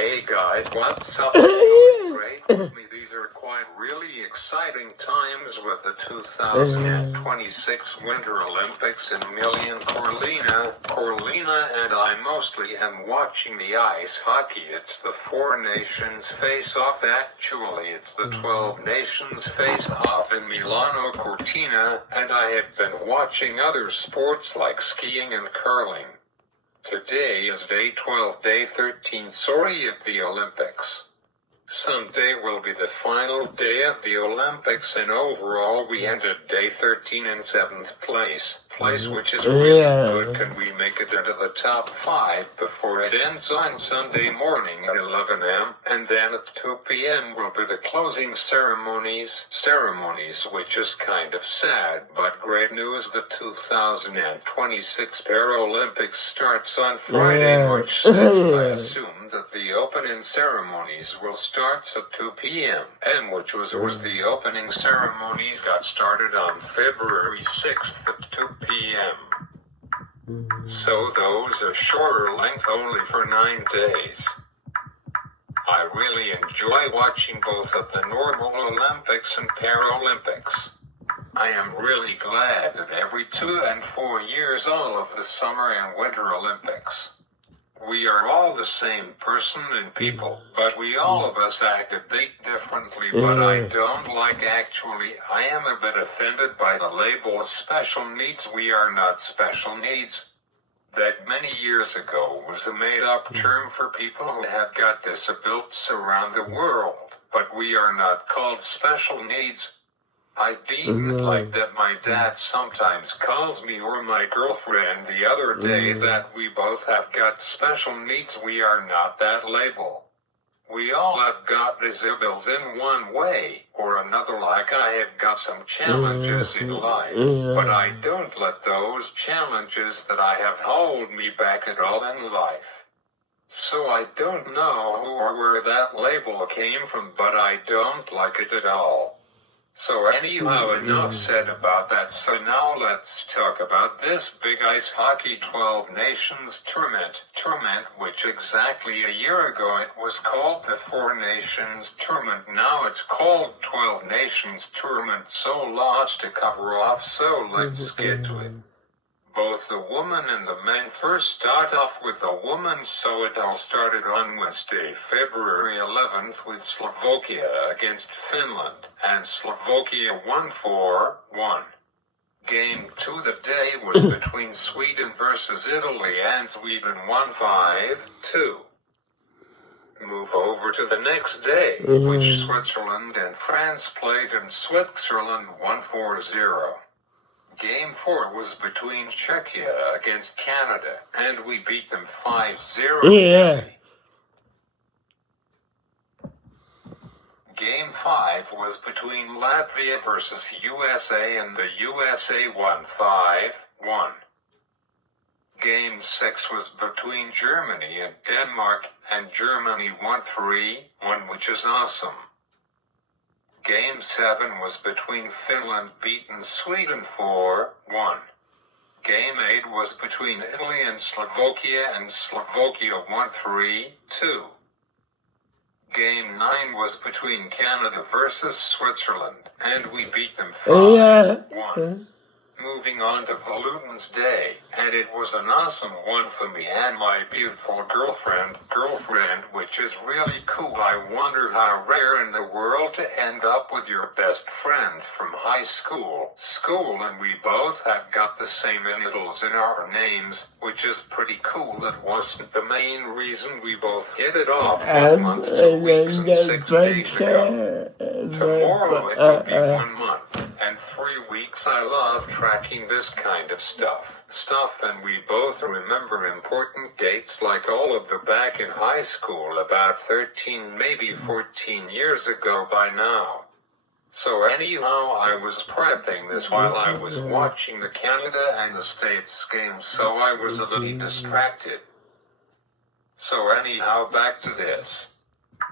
Hey guys, what's up? It's going great with me. These are quite really exciting times with the 2026 Winter Olympics in Milan, Corlina, and I mostly am watching the ice hockey. It's the 4 nations face-off. Actually, it's the 12 nations face-off in Milano Cortina, and I have been watching other sports like skiing and curling. Today is day 12, day 13, of the Olympics. Sunday will be the final day of the Olympics, and overall we ended day 13 in 7th place, which is really good. Can we make it into the top 5 before it ends on Sunday morning at 11 a.m., and then at 2 p.m. will be the closing ceremonies, which is kind of sad, but great news. The 2026 Paralympics starts on Friday, March 6th. I assume that the opening ceremonies will start at 2 p.m. and which was the opening ceremonies got started on February 6th at 2 p.m. So those are shorter length, only for 9 days. I really enjoy watching both of the normal Olympics and Paralympics. I am really glad that every 2 and 4 years all of the Summer and Winter Olympics. We are all the same person and people, but we all of us act a bit differently, but I don't like actually. I am a bit offended by the label special needs. We are not special needs. That many years ago was a made-up term for people who have got disabilities around the world, but we are not called special needs. I deem it like that my dad sometimes calls me or my girlfriend the other day that we both have got special needs. We are not that label. We all have got disabilities in one way or another, like I have got some challenges in life, but I don't let those challenges that I have hold me back at all in life. So I don't know who or where that label came from, but I don't like it at all. So anyhow, enough said about that. So now let's talk about this big ice hockey 12 nations tournament, which exactly a year ago it was called the 4 nations tournament. Now it's called 12 nations tournament. So lots to cover off, so let's get to it. Both the women and the men. First start off with the women, so it all started on Wednesday, February 11th with Slovakia against Finland, and Slovakia won 4-1. Game 2 the day was between Sweden versus Italy, and Sweden won 5-2. Move over to the next day, which Switzerland and France played, and Switzerland won 4-0. Game 4 was between Czechia against Canada, and we beat them 5-0. Game 5 was between Latvia versus USA, and the USA won 5-1. Game 6 was between Germany and Denmark, and Germany won 3-1, which is awesome. Game 7 was between Finland beating Sweden 4-1. Game 8 was between Italy and Slovakia won 3-2. Game 9 was between Canada versus Switzerland, and we beat them 5-1. Moving on to Balloons Day, and it was an awesome one for me and my beautiful girlfriend, which is really cool. I wonder how rare in the world to end up with your best friend from high school, and we both have got the same initials in our names, which is pretty cool. That wasn't the main reason we both hit it off 1 month, 2 weeks, and 6 days ago. Tomorrow it will be 1 month and 3 weeks. I love tracking this kind of stuff, and we both remember important dates, like all of the back in high school about 13, maybe 14 years ago by now. So anyhow, I was prepping this while I was watching the Canada and the States game, so I was a little distracted. So anyhow, back to this.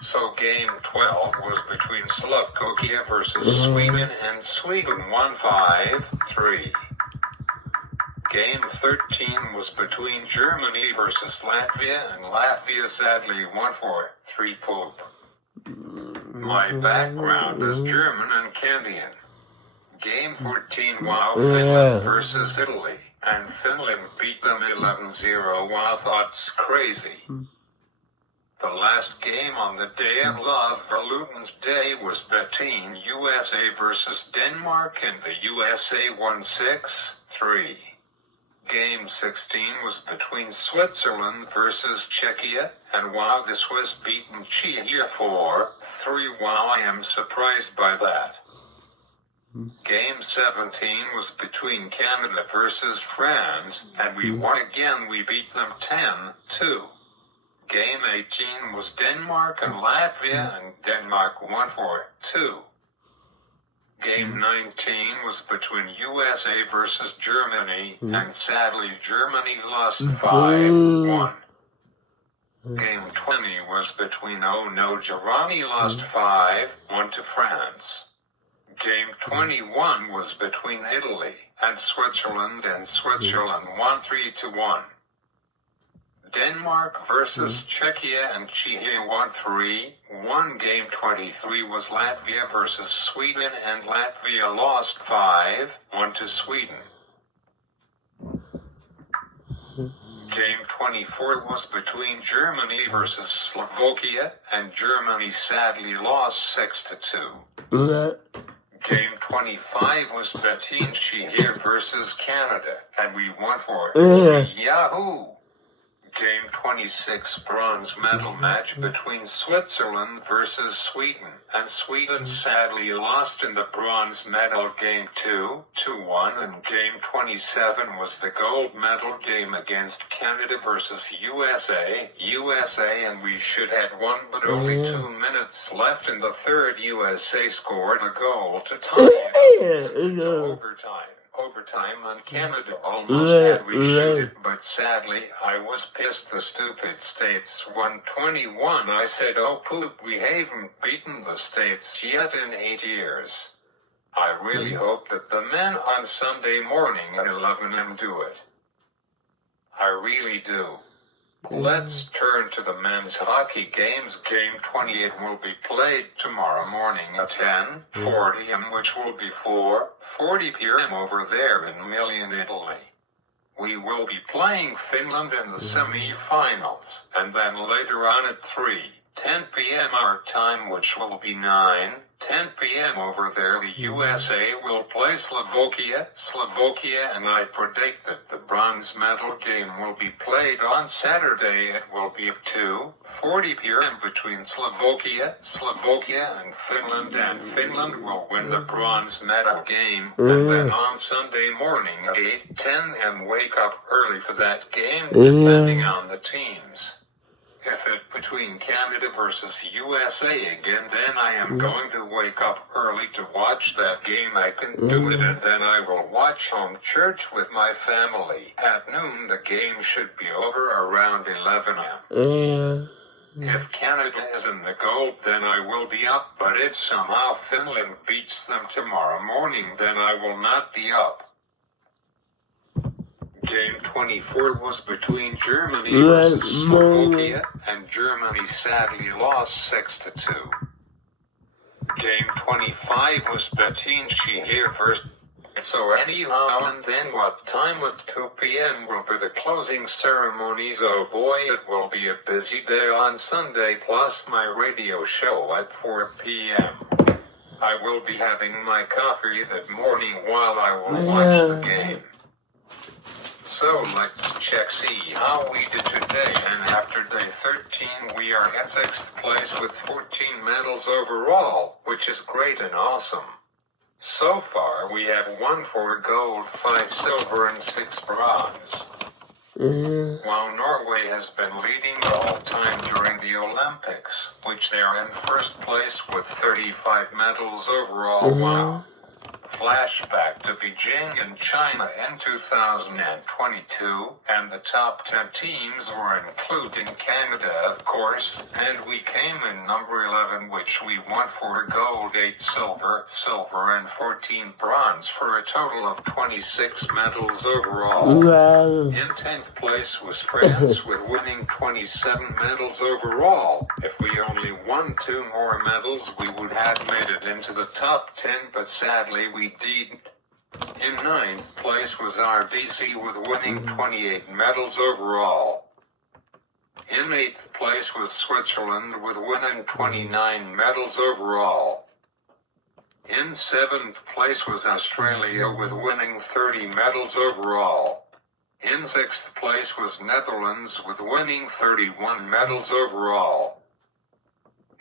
So game 12 was between Slovakia versus Sweden, and Sweden won 5-3. Game 13 was between Germany versus Latvia, and Latvia sadly won for 3 poop. My background is German and Canadian. Game 14, wow, Finland versus Italy, and Finland beat them 11-0. Wow, that's crazy. The last game on the Day of Love, Valentine's Day, was between USA versus Denmark, and the USA won 6-3. Game 16 was between Switzerland versus Czechia, and wow, this was beaten Czechia 4-3. Wow, I am surprised by that. Game 17 was between Canada versus France, and we won again. We beat them 10-2. Game 18 was Denmark and Latvia, and Denmark won 4-2. Game 19 was between USA versus Germany, and sadly Germany lost 5-1. Game 20 was between Germany lost 5-1 to France. Game 21 was between Italy and Switzerland won 3-1. Denmark versus Czechia, and Czechia won 3-1. Game 23 was Latvia versus Sweden, and Latvia lost 5-1 to Sweden. Game 24 was between Germany versus Slovakia, and Germany sadly lost 6-2. Game 25 was between Czechia versus Canada, and we won 4-3. Yahoo! Game 26 bronze medal match between Switzerland versus Sweden, and Sweden sadly lost in the bronze medal game 2-1, and game 27 was the gold medal game against Canada versus USA, and we should have won, but only 2 minutes left in the third. USA scored a goal to tie it into overtime, and Canada almost had we shoot it, but sadly I was pissed. The stupid States won 21. I said, oh poop, we haven't beaten the States yet in 8 years. I really hope that the men on Sunday morning at 11 am do it. I really do. Let's turn to the men's hockey games. Game 28 will be played tomorrow morning at 10:40 am, which will be 4:40 p.m. over there in Milan, Italy. We will be playing Finland in the semi-finals, and then later on at 3:10 p.m. our time, which will be 9:10 p.m. over there, the USA will play Slovakia, and I predict that the bronze medal game will be played on Saturday. It will be at 2:40 p.m. between Slovakia and Finland will win the bronze medal game, and then on Sunday morning at 8:10 am wake up early for that game, depending on the teams. If it between Canada versus USA again, then I am going to wake up early to watch that game. I can do it, and then I will watch home church with my family. At noon the game should be over around 11 am. If Canada is in the gold, then I will be up, but if somehow Finland beats them tomorrow morning, then I will not be up. Game 24 was between Germany versus Slovakia, and Germany sadly lost 6-2. Game 25 was between Czechia versus... So anyhow, and then what time with 2 p.m. will be the closing ceremonies. Oh boy, it will be a busy day on Sunday, plus my radio show at 4 p.m. I will be having my coffee that morning while I will watch the game. So let's see how we did today, and after day 13 we are in 6th place with 14 medals overall, which is great and awesome. So far we have won 4 gold, 5 silver and 6 bronze. While Norway has been leading the whole time during the Olympics, which they are in 1st place with 35 medals overall. Wow. flashback to Beijing in China in 2022, and the top 10 teams were including Canada, of course, and we came in number 11, which we won 4 gold, 8 silver, and 14 bronze for a total of 26 medals overall. Wow. In 10th place was France with winning 27 medals overall. If we only won 2 more medals, we would have made it into the top 10, but sadly we didn't. In 9th place was RDC with winning 28 medals overall. In 8th place was Switzerland with winning 29 medals overall. In 7th place was Australia with winning 30 medals overall. In 6th place was Netherlands with winning 31 medals overall.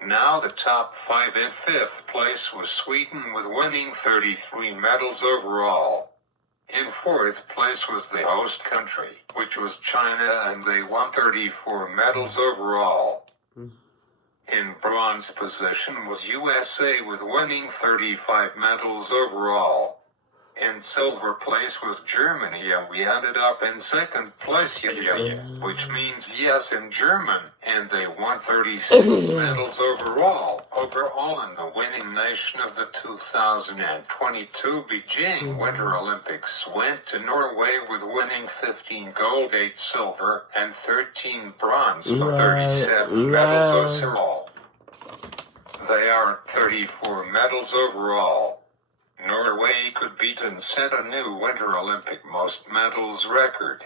Now the top 5. In 5th place was Sweden with winning 33 medals overall. In 4th place was the host country, which was China, and they won 34 medals overall. In bronze position was USA with winning 35 medals overall. In silver place was Germany, and we ended up in 2nd place, which means yes in German, and they won 36 medals overall. Overall, in the winning nation of the 2022 Beijing Winter Olympics went to Norway with winning 15 gold, 8 silver, and 13 bronze for 37 medals overall. They are 34 medals overall. Norway could beat and set a new Winter Olympic most medals record.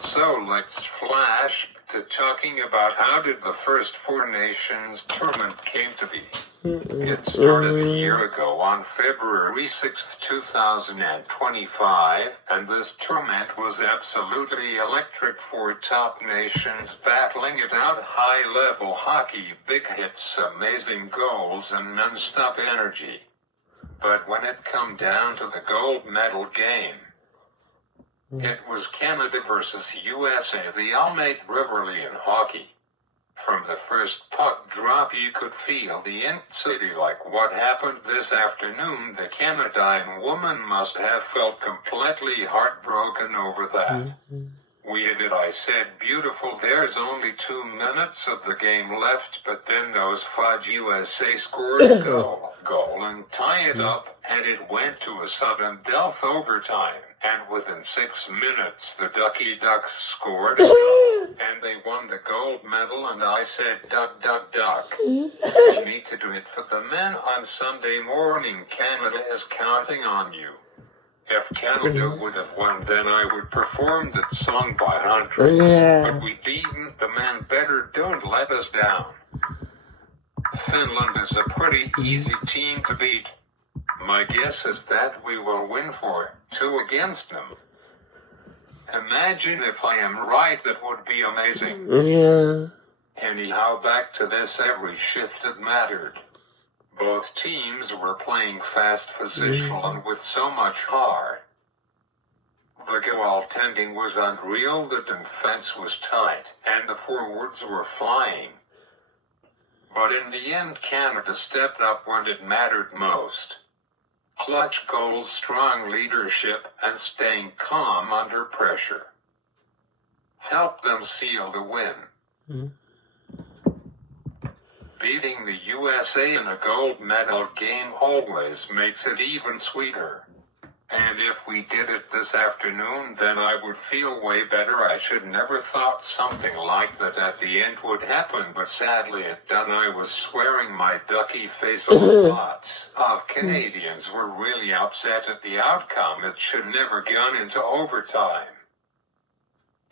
So let's flash to talking about how did the first 4 nations tournament came to be. It started a year ago on February 6, 2025, and this tournament was absolutely electric. 4 top nations battling it out, high-level hockey, big hits, amazing goals, and non-stop energy. But when it come down to the gold medal game, it was Canada versus USA, the ultimate rivalry in hockey. From the first puck drop you could feel the intensity. Like what happened this afternoon, the Canadian woman must have felt completely heartbroken over that. We did it, I said, beautiful. There's only 2 minutes of the game left, but then those fudge USA scored a goal and tie it up, and it went to a sudden death overtime. And within 6 minutes, the Ducky Ducks scored a goal, and they won the gold medal, and I said, duck, duck, duck. We need to do it for the men on Sunday morning. Canada is counting on you. If Canada would have won, then I would perform that song by hundreds. But we didn't. The men better don't let us down. Finland is a pretty easy team to beat. My guess is that we will win 4-2 against them. Imagine if I am right, that would be amazing. Anyhow, back to this, every shift that mattered. Both teams were playing fast, physical, and with so much heart. The goaltending was unreal, the defense was tight, and the forwards were flying. But in the end, Canada stepped up when it mattered most. Clutch goals, strong leadership, and staying calm under pressure helped them seal the win. Beating the USA in a gold medal game always makes it even sweeter. And if we did it this afternoon, then I would feel way better. I should never thought something like that at the end would happen, but sadly it done. I was swearing my ducky face off. Lots of Canadians were really upset at the outcome. It should never gone into overtime.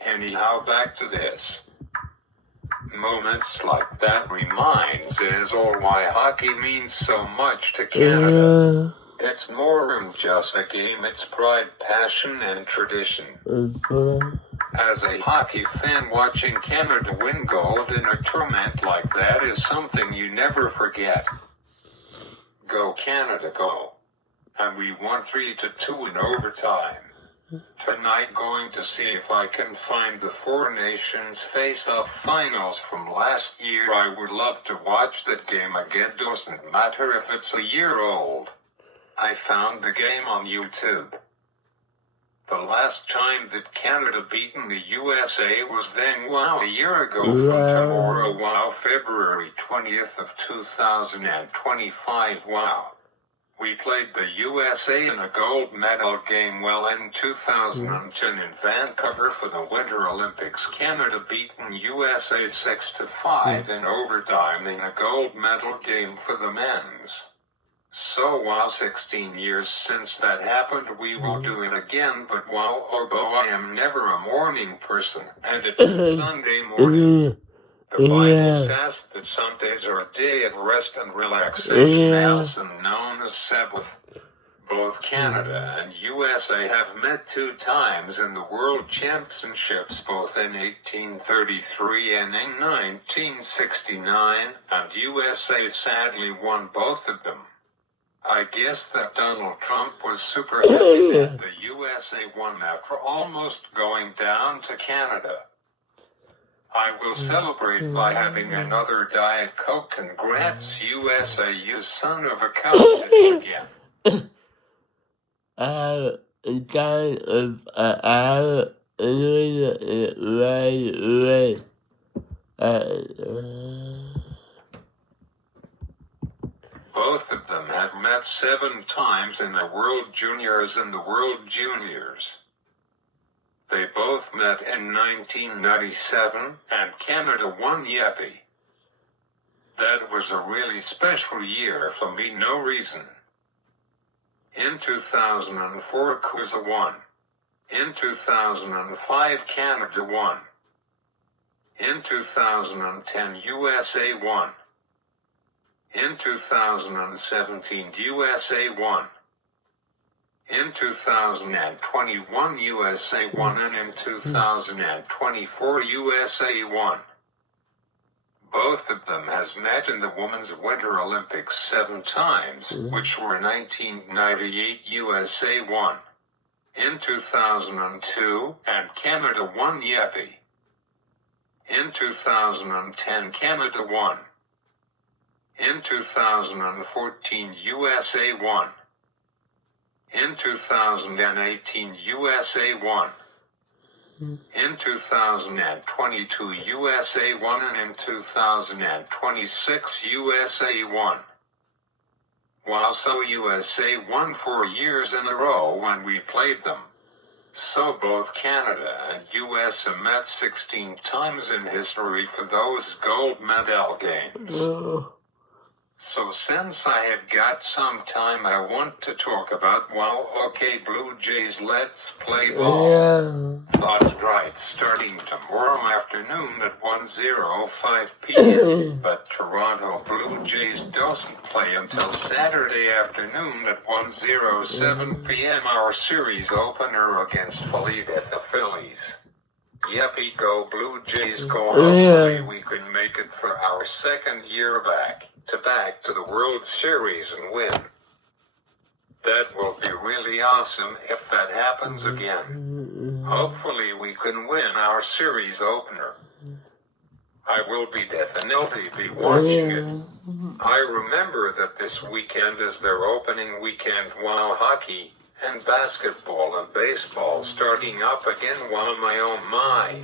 Anyhow, back to this. Moments like that reminds us all why hockey means so much to Canada. It's more than just a game, it's pride, passion, and tradition. As a hockey fan, watching Canada win gold in a tournament like that is something you never forget. Go Canada, go. And we won 3-2 in overtime. Tonight going to see if I can find the Four Nations Face-Off finals from last year. I would love to watch that game again, doesn't matter if it's a year old. I found the game on YouTube. The last time that Canada beaten the USA was then a year ago from tomorrow February 20th of 2025 We played the USA in a gold medal game in 2010 in Vancouver for the Winter Olympics. Canada beaten USA 6-5 in overtime in a gold medal game for the men's. So 16 years since that happened, we will do it again, but although I am never a morning person, and it's Sunday morning, the Bible says that Sundays are a day of rest and relaxation, also known as Sabbath. Both Canada and USA have met 2 times in the World Championships, both in 1833 and in 1969, and USA sadly won both of them. I guess that Donald Trump was super happy that the USA won after almost going down to Canada. I will celebrate by having another Diet Coke. Congrats, USA, you son of a cow, did it again. Both of them have met 7 times in the World Juniors and the World Juniors. They both met in 1997, and Canada won. Yippee. That was a really special year for me, no reason. In 2004 Cuba won. In 2005 Canada won. In 2010 USA won. In 2017 USA won. In 2021 USA won, and in 2024 USA won. Both of them has met in the Women's Winter Olympics 7 times, which were 1998 USA won. In 2002, and Canada won. Yippee. In 2010 Canada won. In 2014 USA won. In 2018 USA won. In 2022 USA won, and in 2026 USA won. So USA won 4 years in a row when we played them. So both Canada and US have met 16 times in history for those gold medal games. So since I have got some time, I want to talk about Blue Jays, let's play ball. Thoughts right, starting tomorrow afternoon at 1:05 p.m. But Toronto Blue Jays doesn't play until Saturday afternoon at 1:07 p.m. Our series opener against Philadelphia Phillies. Yippee, go Blue Jays, go. Hopefully we can make it for our 2nd year back to the World Series and win. That will be really awesome if that happens again. Hopefully we can win our series opener. I will definitely be watching it. I remember that this weekend is their opening weekend while hockey and basketball and baseball starting up again my.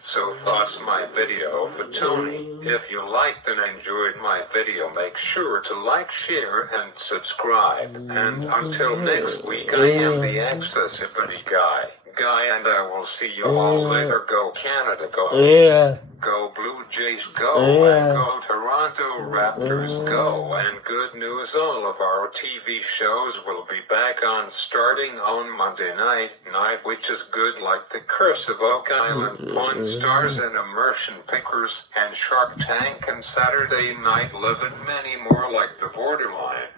So thoughts my video for Tony. If you liked and enjoyed my video, make sure to like, share, and subscribe. And until next week, I am the Accessibility Guy, and I will see you all later. Go Canada, go. Go Blue Jays, go. And go Toronto Raptors, go. And good news, all of our TV shows will be back on starting on Monday night, which is good, like The Curse of Oak Island, Pawn Stars and Immersion Pickers, and Shark Tank, and Saturday Night Live, and many more like The Borderline,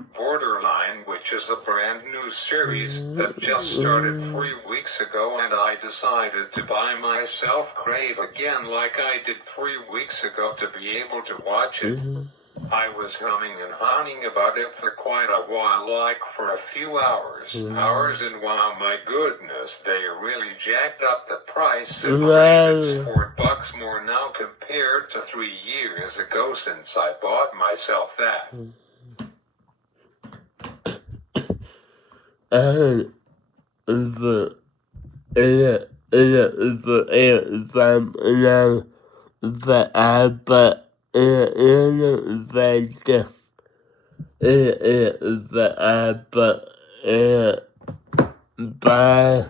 which is a brand new series that just started 3 weeks ago, and I decided to buy myself Crave again like I did 3 weeks ago to be able to watch it. I was humming and hawing about it for quite a while, like for a few hours. And wow, my goodness, they really jacked up the price. I believe it's $4 more now compared to 3 years ago since I bought myself that. Bye.